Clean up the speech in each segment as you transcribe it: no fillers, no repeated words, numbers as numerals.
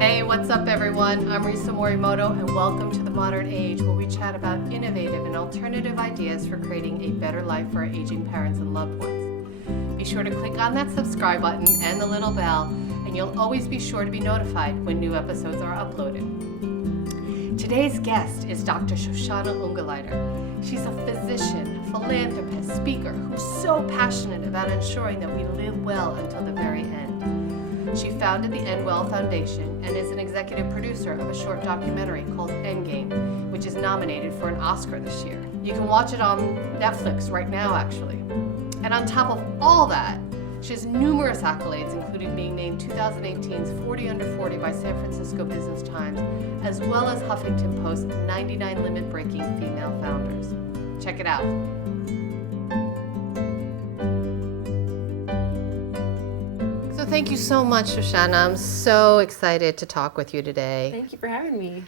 Hey, what's up everyone? I'm Risa Morimoto and welcome to The Modern Age, where we chat about innovative and alternative ideas for creating a better life for our aging parents and loved ones. Be sure to click on that subscribe button and the little bell, and you'll always be sure to be notified when new episodes are uploaded. Today's guest is Dr. Shoshana Ungerleider. She's a physician, philanthropist, speaker who's so passionate about ensuring that we live well until the very end. She founded the Endwell Foundation and is an executive producer of a short documentary called Endgame, which is nominated for an Oscar this year. You can watch it on Netflix right now, actually. And on top of all that, she has numerous accolades, including being named 2018's 40 Under 40 by San Francisco Business Times, as well as Huffington Post's 99 limit-breaking female founders. Check it out. So thank you so much, Shoshana. I'm so excited to talk with you today. Thank you for having me.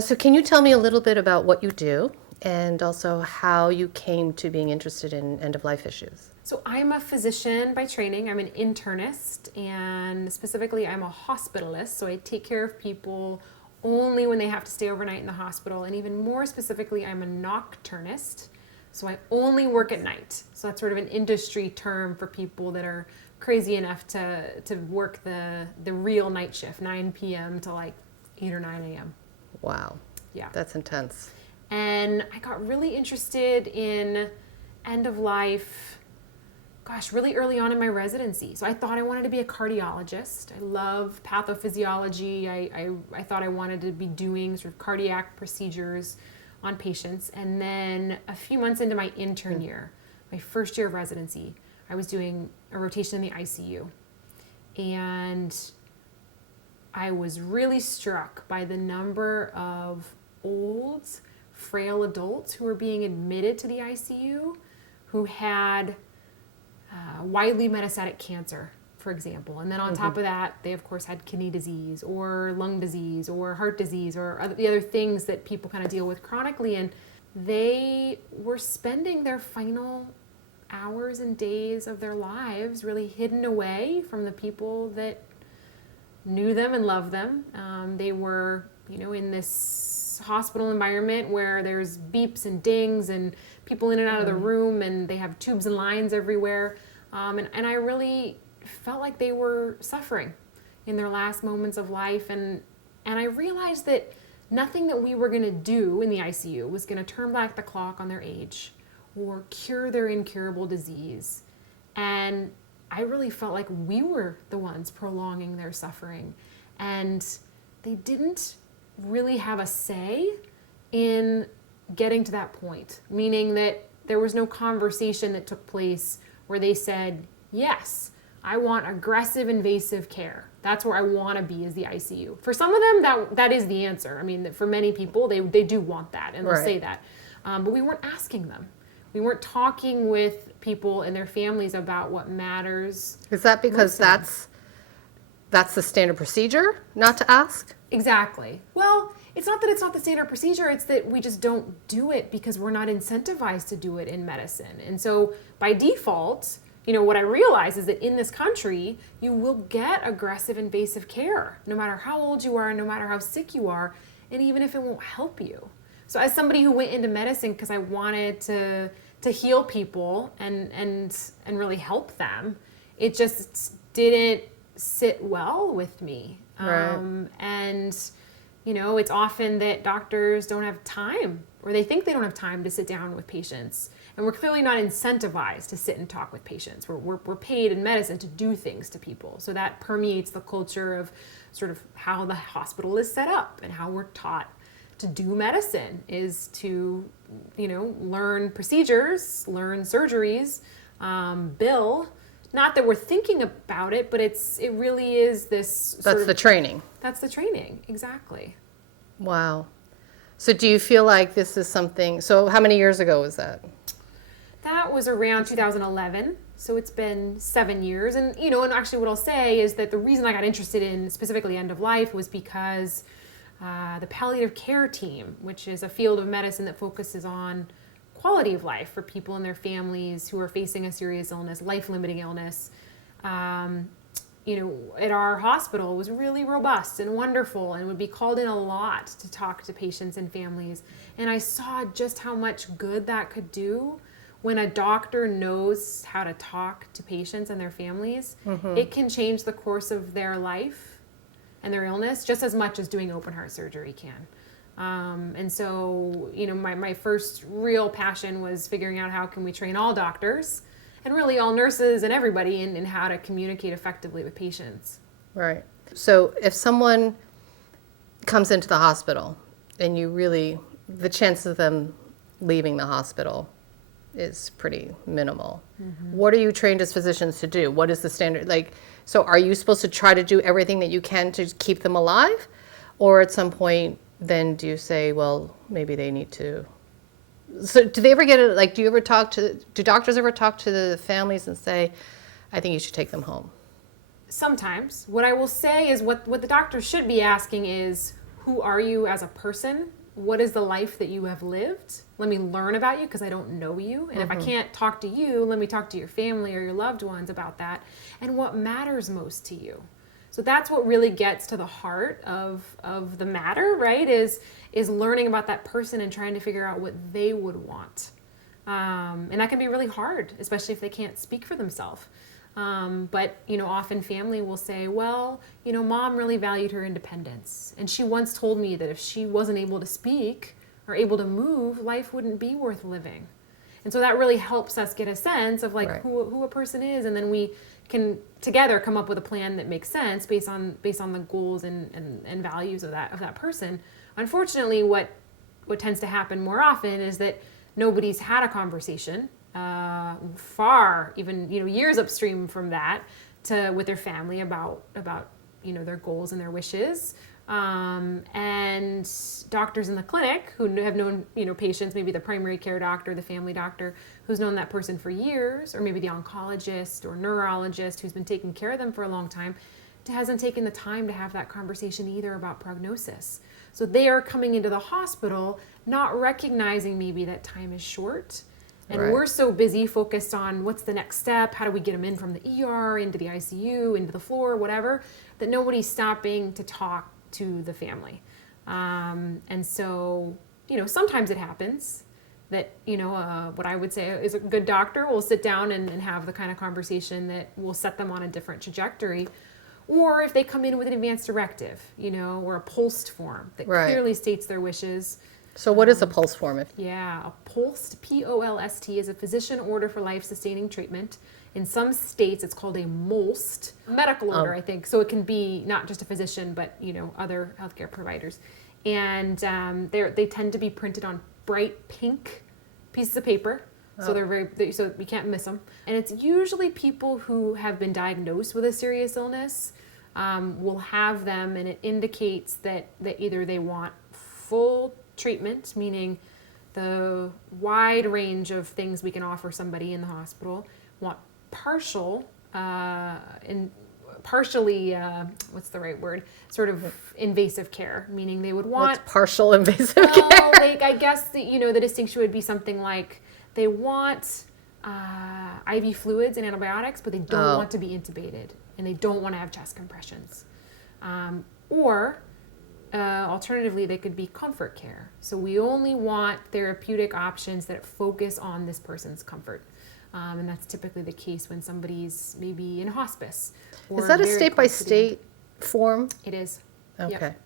So can you tell me a little bit about what you do and also how you came to being interested in end-of-life issues? So I'm a physician by training. I'm an internist, and specifically I'm a hospitalist. So I take care of people only when they have to stay overnight in the hospital. And even more specifically, I'm a nocturnist. So I only work at night. So that's sort of an industry term for people that are crazy enough to work the real night shift, 9 p.m. to like 8 or 9 a.m. Wow. Yeah. That's intense. And I got really interested in end of life, really early on in my residency. So I thought I wanted to be a cardiologist. I love pathophysiology. I thought I wanted to be doing sort of cardiac procedures on patients. And then a few months into my intern year, my first year of residency, I was doing a rotation in the ICU. And I was really struck by the number of old, frail adults who were being admitted to the ICU who had widely metastatic cancer, for example. And then on top of that, they of course had kidney disease or lung disease or heart disease or the other things that people kind of deal with chronically. And they were spending their final hours and days of their lives really hidden away from the people that knew them and loved them. They were, in this hospital environment where there's beeps and dings and people in and out of the room, and they have tubes and lines everywhere. And I really felt like they were suffering in their last moments of life. And I realized that nothing that we were going to do in the ICU was going to turn back the clock on their age or cure their incurable disease. And I really felt like we were the ones prolonging their suffering. And they didn't really have a say in getting to that point, meaning that there was no conversation that took place where they said, yes, I want aggressive invasive care. That's where I want to be, is the ICU. For some of them, that is the answer. I mean, for many people, they do want that, and they'll say that. But we weren't asking them. We weren't talking with people and their families about what matters. Is that because that's the standard procedure, not to ask? Exactly. Well, it's not that it's not the standard procedure, it's that we just don't do it because we're not incentivized to do it in medicine. And so by default, what I realize is that in this country, you will get aggressive invasive care, no matter how old you are, no matter how sick you are, and even if it won't help you. So as somebody who went into medicine because I wanted to heal people and really help them, it just didn't sit well with me. Right. And it's often that doctors don't have time, or they think they don't have time to sit down with patients. And we're clearly not incentivized to sit and talk with patients. We're paid in medicine to do things to people. So that permeates the culture of sort of how the hospital is set up and how we're taught to do medicine, is to, learn procedures, learn surgeries, bill. Not that we're thinking about it, but it really is this That's the training. That's the training, exactly. Wow. So do you feel like this is something, so how many years ago was that? That was around 2011. So it's been 7 years. And, and actually what I'll say is that the reason I got interested in specifically end of life was because the Palliative Care team, which is a field of medicine that focuses on quality of life for people and their families who are facing a serious illness, life-limiting illness, at our hospital was really robust and wonderful and would be called in a lot to talk to patients and families. And I saw just how much good that could do when a doctor knows how to talk to patients and their families. It can change the course of their life and their illness just as much as doing open heart surgery can. And so, my first real passion was figuring out how can we train all doctors and really all nurses and everybody in how to communicate effectively with patients. Right. So if someone comes into the hospital and the chances of them leaving the hospital is pretty minimal. What are you trained as physicians to do? What is the standard? So are you supposed to try to do everything that you can to keep them alive? Or at some point, then do you say, well, maybe they need to... So do they ever get it? Do doctors ever talk to the families and say, I think you should take them home? Sometimes. What I will say is what the doctor should be asking is, who are you as a person? What is the life that you have lived? Let me learn about you because I don't know you. And if I can't talk to you, let me talk to your family or your loved ones about that. And what matters most to you. So that's what really gets to the heart of the matter, right? Is learning about that person and trying to figure out what they would want. And that can be really hard, especially if they can't speak for themselves. But often family will say, well, mom really valued her independence. And she once told me that if she wasn't able to speak or able to move, life wouldn't be worth living. And so that really helps us get a sense of who a person is. And then we can together come up with a plan that makes sense based on the goals and values of that person. Unfortunately, what tends to happen more often is that nobody's had a conversation far, even years upstream from that, with their family about their goals and their wishes. And doctors in the clinic who have known patients, maybe the primary care doctor, the family doctor who's known that person for years, or maybe the oncologist or neurologist who's been taking care of them for a long time, hasn't taken the time to have that conversation either about prognosis. So they are coming into the hospital not recognizing maybe that time is short. And we're so busy focused on what's the next step, how do we get them in from the ER, into the ICU, into the floor, whatever, that nobody's stopping to talk to the family. And so, sometimes it happens that, what I would say is a good doctor will sit down and have the kind of conversation that will set them on a different trajectory. Or if they come in with an advance directive, or a POLST form that clearly states their wishes. So what is a POLST form? A POLST, P-O-L-S-T, is a physician order for life-sustaining treatment. In some states, it's called a MOLST, medical order, I think. So it can be not just a physician, but, other healthcare providers. And they tend to be printed on bright pink pieces of paper. So so you can't miss them. And it's usually people who have been diagnosed with a serious illness will have them, and it indicates that either they want full treatment, meaning the wide range of things we can offer somebody in the hospital, want partially, what's the right word? Sort of invasive care, meaning they would want... What's partial invasive care? I guess the distinction would be something like they want IV fluids and antibiotics, but they don't want to be intubated, and they don't want to have chest compressions. Alternatively, they could be comfort care. So we only want therapeutic options that focus on this person's comfort. And that's typically the case when somebody's maybe in hospice. Is that a state-by-state form? It is. Okay. Yep.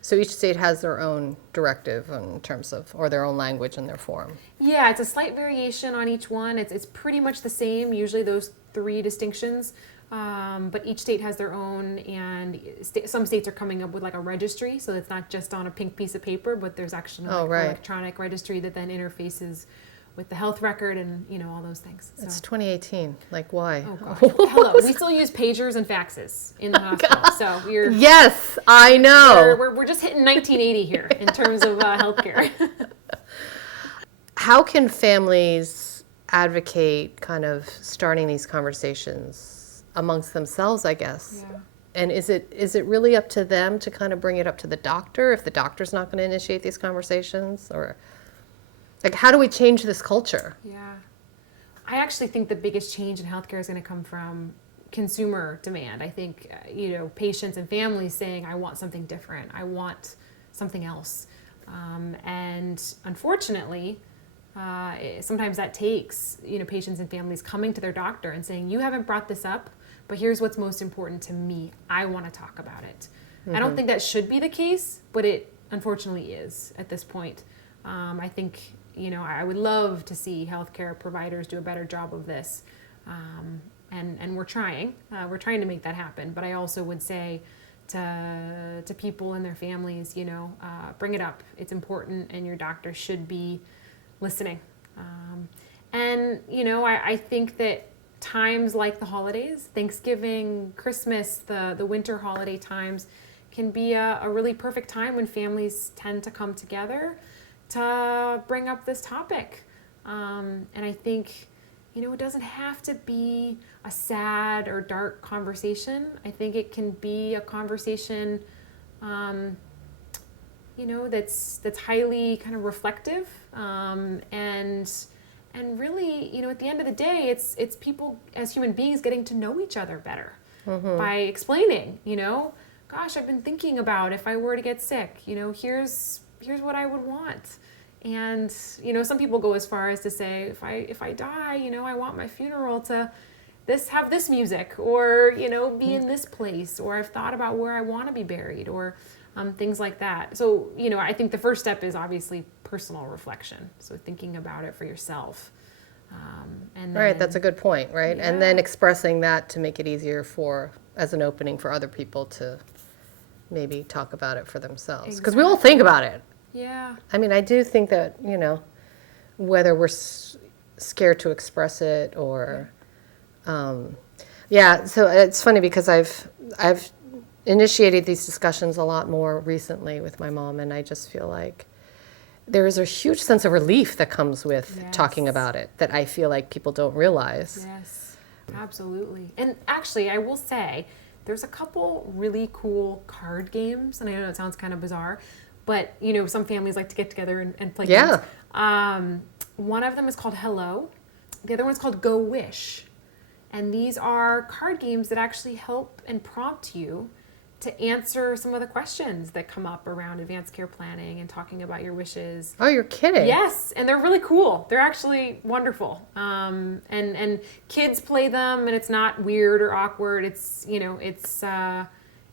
So each state has their own directive in terms of, or their own language and their form. Yeah, it's a slight variation on each one. It's pretty much the same, usually those three distinctions. But each state has their own, and some states are coming up with like a registry, so it's not just on a pink piece of paper, but there's actually an electronic registry that then interfaces with the health record and all those things. So. It's 2018. Like, why? Oh gosh. Hello. We still use pagers and faxes in the hospital. God. So we're yes, I know. We're just hitting 1980 here in terms of healthcare. How can families advocate kind of starting these conversations amongst themselves, I guess? Yeah. And is it really up to them to kind of bring it up to the doctor if the doctor's not going to initiate these conversations? Or like, how do we change this culture? Yeah. I actually think the biggest change in healthcare is going to come from consumer demand. I think, patients and families saying, I want something different. I want something else. And unfortunately, sometimes that takes, patients and families coming to their doctor and saying, you haven't brought this up, but here's what's most important to me. I want to talk about it. I don't think that should be the case, but it unfortunately is at this point. I think, I would love to see healthcare providers do a better job of this. And we're trying to make that happen. But I also would say to people and their families, bring it up. It's important, and your doctor should be listening. I think that times like the holidays, Thanksgiving, Christmas, the winter holiday times can be a really perfect time when families tend to come together to bring up this topic. And I think, it doesn't have to be a sad or dark conversation. I think it can be a conversation, that's highly kind of reflective, and really, at the end of the day, it's people as human beings getting to know each other better by explaining, gosh, I've been thinking about if I were to get sick, here's what I would want. And, some people go as far as to say, if I die, I want my funeral to have this music, or, be in this place, or I've thought about where I want to be buried, or things like that. So, I think the first step is obviously personal reflection. So thinking about it for yourself. And then, Right, that's a good point, right? Yeah. And then expressing that to make it easier as an opening for other people to maybe talk about it for themselves. Because we all think about it. Yeah. I mean, I do think that, whether we're scared to express it or, so it's funny because I've initiated these discussions a lot more recently with my mom, and I just feel like there is a huge sense of relief that comes with talking about it that I feel like people don't realize. Yes, absolutely. And actually, I will say, there's a couple really cool card games, and I know it sounds kind of bizarre, but, some families like to get together and play games. One of them is called Hello. The other one's called Go Wish. And these are card games that actually help and prompt you to answer some of the questions that come up around advanced care planning and talking about your wishes. Oh, you're kidding. Yes, and they're really cool. They're actually wonderful. And kids play them, and it's not weird or awkward. It's,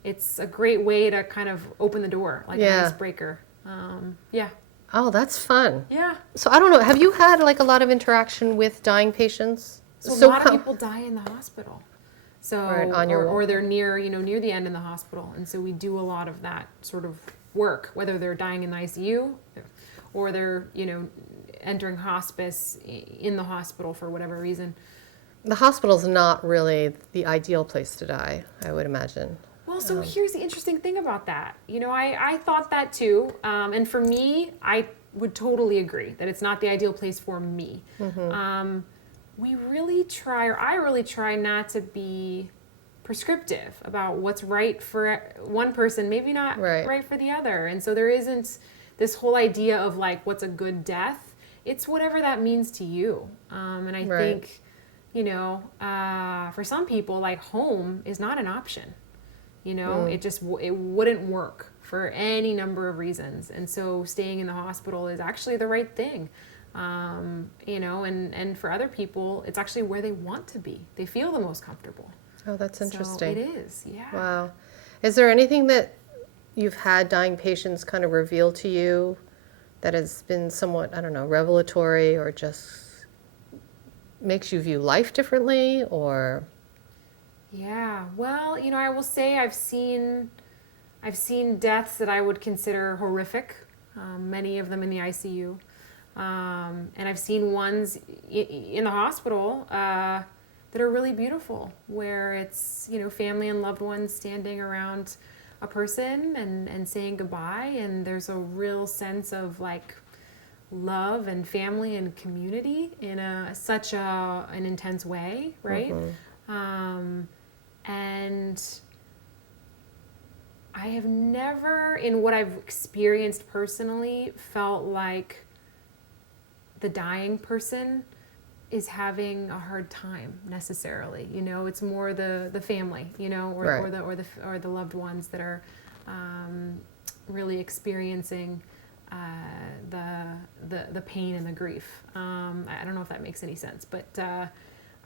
it's a great way to kind of open the door, like an icebreaker. Oh, that's fun. Yeah. So I don't know, have you had like a lot of interaction with dying patients? So a lot of people die in the hospital. So, Right, or they're near the end in the hospital. And so we do a lot of that sort of work, whether they're dying in the ICU or they're, entering hospice in the hospital for whatever reason. The hospital's not really the ideal place to die, I would imagine. Well, so here's the interesting thing about that. I thought that too. And for me, I would totally agree that it's not the ideal place for me. I really try not to be prescriptive about what's right for one person, maybe not right for the other. And so there isn't this whole idea of like, what's a good death? It's whatever that means to you. And I think, for some people, like home is not an option. It wouldn't work for any number of reasons. And so staying in the hospital is actually the right thing. And for other people, it's actually where they want to be. They feel the most comfortable. Oh, that's interesting. So it is, yeah. Wow. Is there anything that you've had dying patients kind of reveal to you that has been somewhat, I don't know, revelatory or just makes you view life differently or? Yeah, well, I will say I've seen deaths that I would consider horrific, many of them in the ICU. And I've seen ones in the hospital that are really beautiful, where it's, family and loved ones standing around a person and saying goodbye, and there's a real sense of like love and family and community in such an intense way, right? And I have never, in what I've experienced personally, felt like the dying person is having a hard time necessarily. You know, it's more the family, you know, or the loved ones that are really experiencing the pain and the grief. I don't know if that makes any sense, but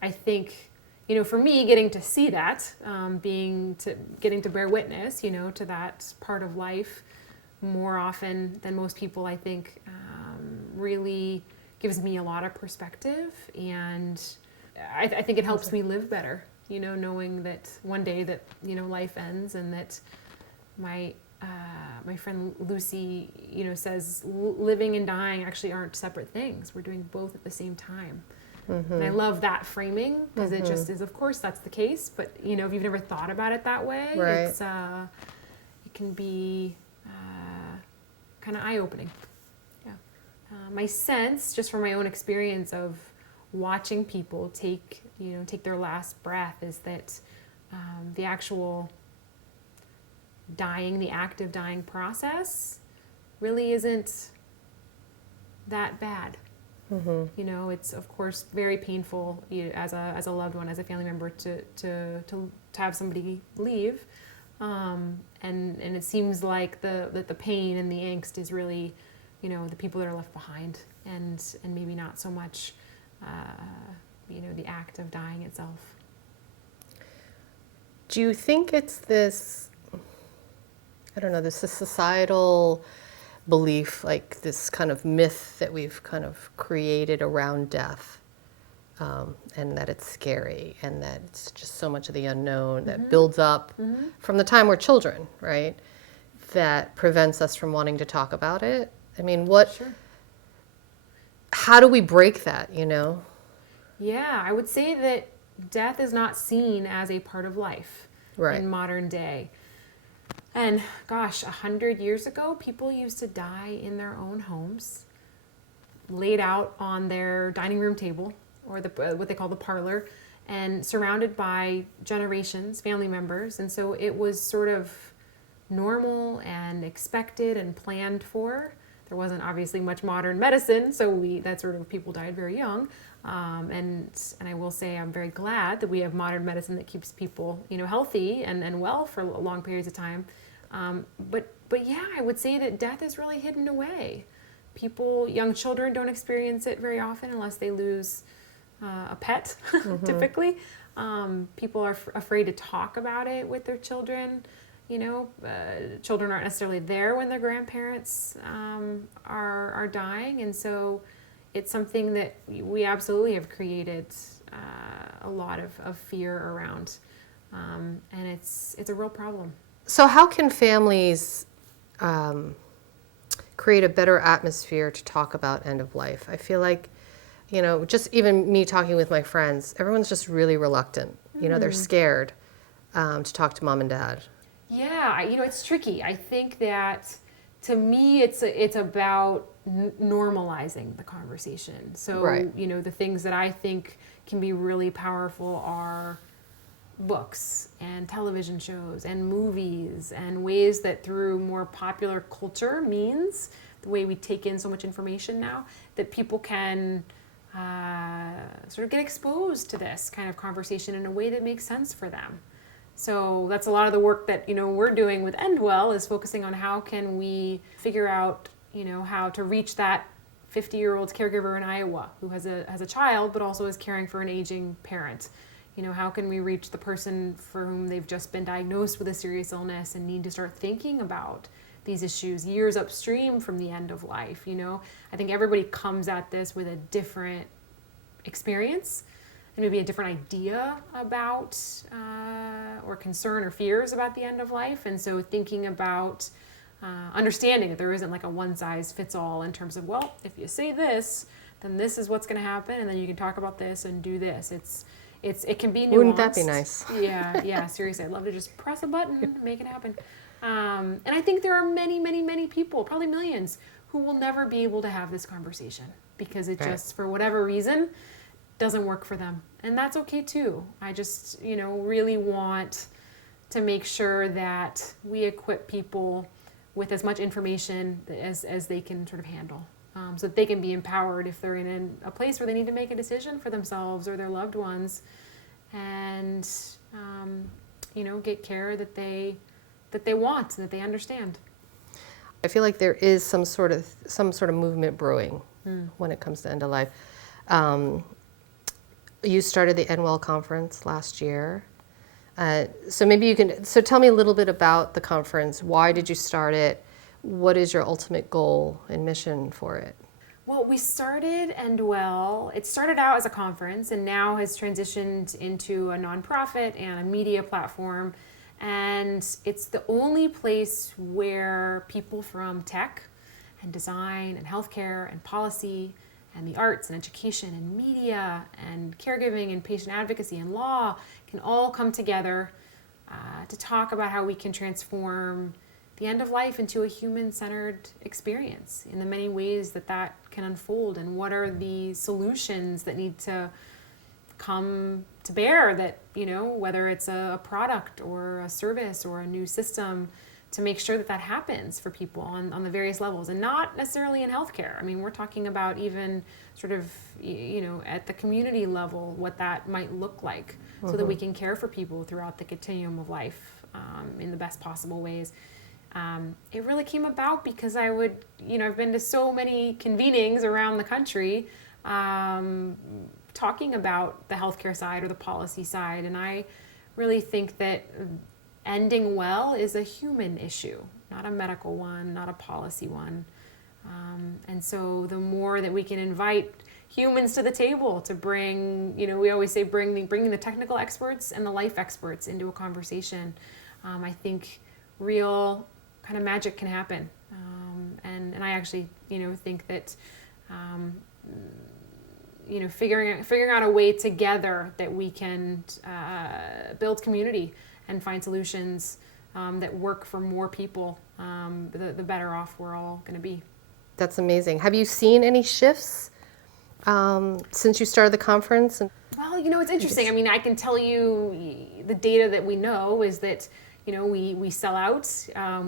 I think, you know, for me, getting to see that, getting to bear witness, you know, to that part of life more often than most people, I think, really gives me a lot of perspective, and I think it helps me live better, you know, knowing that one day that, you know, life ends, and that my friend Lucy, you know, says living and dying actually aren't separate things. We're doing both at the same time. And I love that framing, because it just is, of course, that's the case. But, you know, if you've never thought about it that way, it's it can be kind of eye-opening. Yeah. My sense, just from my own experience of watching people take their last breath, is that the actual dying, the active dying process really isn't that bad. You know, it's of course very painful, you know, as a loved one, as a family member, to have somebody leave, and it seems like the pain and the angst is really, you know, the people that are left behind, and maybe not so much, you know, the act of dying itself. Do you think it's this, I don't know, this societal belief, like this kind of myth that we've kind of created around death, and that it's scary, and that it's just so much of the unknown that builds up from the time we're children, right? That prevents us from wanting to talk about it? I mean, how do we break that, you know? Yeah, I would say that death is not seen as a part of life in modern day. And gosh, 100 years ago, people used to die in their own homes, laid out on their dining room table, or what they call the parlor, and surrounded by generations, family members. And so it was sort of normal and expected and planned for. There wasn't obviously much modern medicine, so that sort of people died very young. And I will say I'm very glad that we have modern medicine that keeps people, you know, healthy and well for long periods of time. But yeah, I would say that death is really hidden away. Young children don't experience it very often unless they lose a pet, typically. People are afraid to talk about it with their children. You know, children aren't necessarily there when their grandparents are dying, and so it's something that we absolutely have created a lot of fear around, and it's a real problem. So how can families create a better atmosphere to talk about end of life? I feel like, you know, just even me talking with my friends, everyone's just really reluctant. You know, they're scared to talk to mom and dad. Yeah, you know, it's tricky. I think that, to me, it's about normalizing the conversation. So, you know, the things that I think can be really powerful are books and television shows and movies, and ways that through more popular culture means, the way we take in so much information now, that people can sort of get exposed to this kind of conversation in a way that makes sense for them. So that's a lot of the work that, you know, we're doing with Endwell, is focusing on how can we figure out, you know, how to reach that 50-year-old caregiver in Iowa who has a child but also is caring for an aging parent. You know, how can we reach the person for whom they've just been diagnosed with a serious illness and need to start thinking about these issues years upstream from the end of life, you know? I think everybody comes at this with a different experience and maybe a different idea about or concern or fears about the end of life. And so thinking about understanding that there isn't like a one-size-fits-all in terms of, well, if you say this, then this is what's going to happen, and then you can talk about this and do this. It can be nuanced. Wouldn't that be nice? Yeah, seriously. I'd love to just press a button, make it happen. And I think there are many, many, many people, probably millions, who will never be able to have this conversation because it just, for whatever reason, doesn't work for them. And that's okay too. I just, you know, really want to make sure that we equip people with as much information as they can sort of handle. so that they can be empowered if they're in a place where they need to make a decision for themselves or their loved ones, and get care that they want and that they understand. I feel like there is some sort of movement brewing when it comes to end of life. You started the NWELL conference last year. So maybe you can, tell me a little bit about the conference. Why did you start it? What is your ultimate goal and mission for it? Well, we started NWELL. It started out as a conference and now has transitioned into a nonprofit and a media platform. And it's the only place where people from tech and design and healthcare and policy and the arts and education and media and caregiving and patient advocacy and law can all come together to talk about how we can transform the end of life into a human-centered experience in the many ways that can unfold, and what are the solutions that need to come to bear, that, whether it's a product or a service or a new system, to make sure that happens for people on the various levels, and not necessarily in healthcare. I mean, we're talking about even sort of, at the community level, what that might look like, so that we can care for people throughout the continuum of life in the best possible ways. It really came about because I've been to so many convenings around the country talking about the healthcare side or the policy side, and I really think that ending well is a human issue, not a medical one, not a policy one. And so the more that we can invite humans to the table to bring, we always say bringing the technical experts and the life experts into a conversation, I think real kind of magic can happen. And I actually, think that, figuring out a way together that we can build community and find solutions that work for more people, the better off we're all going to be. That's amazing. Have you seen any shifts since you started the conference? Well, it's interesting. I mean, I can tell you the data that we know is that, we sell out.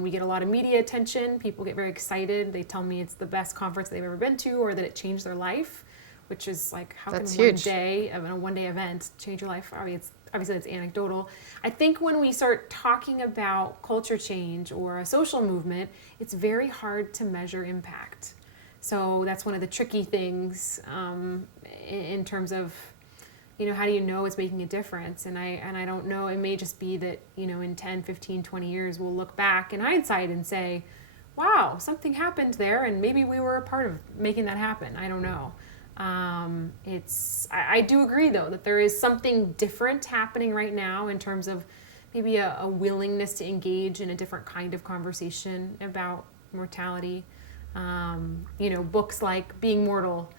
We get a lot of media attention. People get very excited. They tell me it's the best conference they've ever been to, or that it changed their life, which is like, how That's can huge. a one-day event change your life? I mean, obviously it's anecdotal. I think when we start talking about culture change or a social movement, it's very hard to measure impact. So that's one of the tricky things in terms of, how do you know it's making a difference? And I don't know, it may just be that, in 10, 15, 20 years, we'll look back in hindsight and say, wow, something happened there, and maybe we were a part of making that happen. I don't know. I do agree, though, that there is something different happening right now in terms of maybe a willingness to engage in a different kind of conversation about mortality. Books like Being Mortal,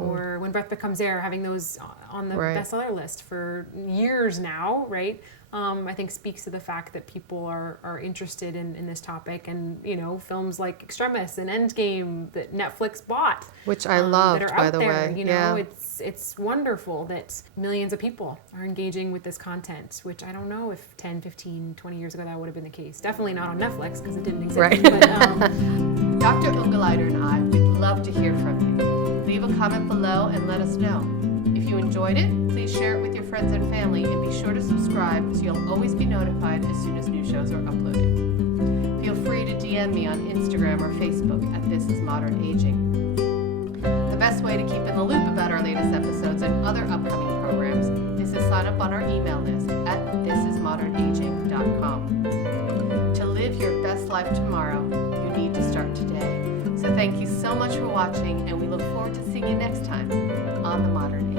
or When Breath Becomes Air, having those on the bestseller list for years now, right? I think speaks to the fact that people are interested in this topic, and films like Extremis and Endgame that Netflix bought, which I loved, that are by out the there. way. It's wonderful that millions of people are engaging with this content, which I don't know if 10, 15, 20 years ago that would have been the case. Definitely not on Netflix because it didn't exist. Right. But, Dr. Ungerleider and I would love to hear from you. Leave a comment below and let us know. If you enjoyed it, please share it with your friends and family, and be sure to subscribe so you'll always be notified as soon as new shows are uploaded. Feel free to DM me on Instagram or Facebook at This Is Modern Aging. The best way to keep in the loop about our latest episodes and other upcoming programs is to sign up on our email list at thisismodernaging.com. To live your best life tomorrow, you need to start today. So thank you so much for watching, and we look forward to seeing you next time on The Modern Age.